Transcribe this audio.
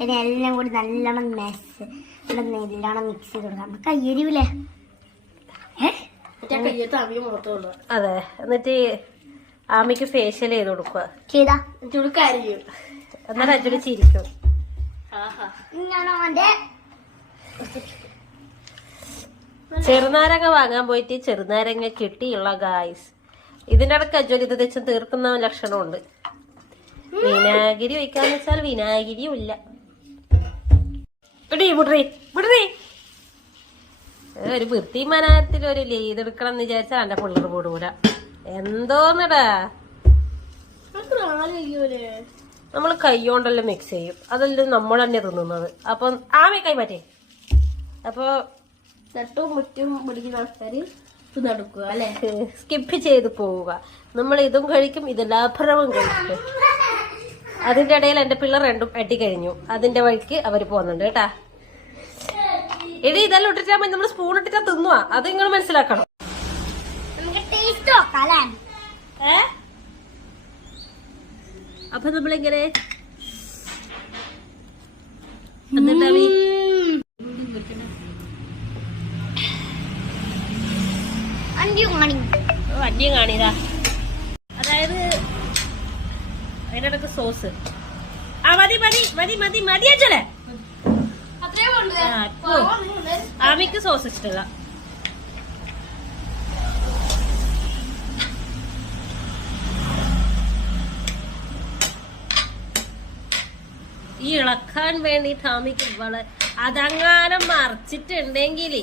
പിന്നെ എല്ലാം കൂടി നല്ലോണം നല്ലോണം മിക്സ് ചെയ്ത് കൊടുക്കാം. നമുക്ക് കയ്യരിവില്ലേ? അതെ, എന്നിട്ട് ആമിക്ക് ഫേഷ്യൽ ചെയ്ത് കൊടുക്കുക. ചെയ്താ എന്നാലും അച്ഛന് ചിരിക്കും. ചെറുനാരങ്ങ വാങ്ങാൻ പോയിട്ട് ചെറുനാരങ്ങ കിട്ടിയുള്ള ഗായ്സ്. ഇതിന്റെ ഇടയ്ക്ക് അജ്വൽ ഇത് തെച്ച് തീർക്കുന്ന ലക്ഷണമുണ്ട്. വിനാഗിരി ഒഴിക്കാന്ന് വെച്ചാൽ വിനാഗിരിയും ഇല്ല. ഒരു വൃത്തി മനാരത്തിൽ ഒരു ഇതെടുക്കണം എന്ന് വിചാരിച്ചാൽ എന്റെ പിള്ളേർ പോടൂല. എന്തോന്നടാ, നമ്മൾ കൈകൊണ്ടല്ലോ മിക്സ് ചെയ്യും. അതെല്ലാം നമ്മൾ തന്നെ തിന്നുന്നത്. അപ്പം ആമി കൈ മാറ്റേ. അപ്പൊ തട്ടും മുറ്റും പിടിക്കുന്ന ആൾക്കാര് നടക്കുക അല്ലെ, സ്കിപ്പ് ചെയ്ത് പോവുക. നമ്മൾ ഇതും കഴിക്കും, ഇതെല്ലാഭരവും കഴിക്കും. അതിന്റെ ഇടയിൽ എന്റെ പിള്ളേർ രണ്ടും അടി കഴിഞ്ഞു. അതിന്റെ വഴിക്ക് അവര് പോകുന്നുണ്ട് കേട്ടാ. എടി ഇതെല്ലാം ഇട്ടിട്ടാ നമ്മൾ സ്പൂൺ ഇട്ടിട്ടാ തിന്നുക. അത് നിങ്ങൾ മനസ്സിലാക്കണം. അപ്പൊ നമ്മളിങ്ങനെ വണ്ടിയും കാണിതാ. അതായത് അതിനിടക്ക് സോസ്. മതി മതി മതി മതി മതി അച്ഛനെ. ആമിക്ക് സോസ് ഇഷ്ടല്ല. ഈ ഇളക്കാൻ വേണ്ടിട്ട് ആമിക്ക് അതങ്ങാനും മറിച്ചിട്ടുണ്ടെങ്കിൽ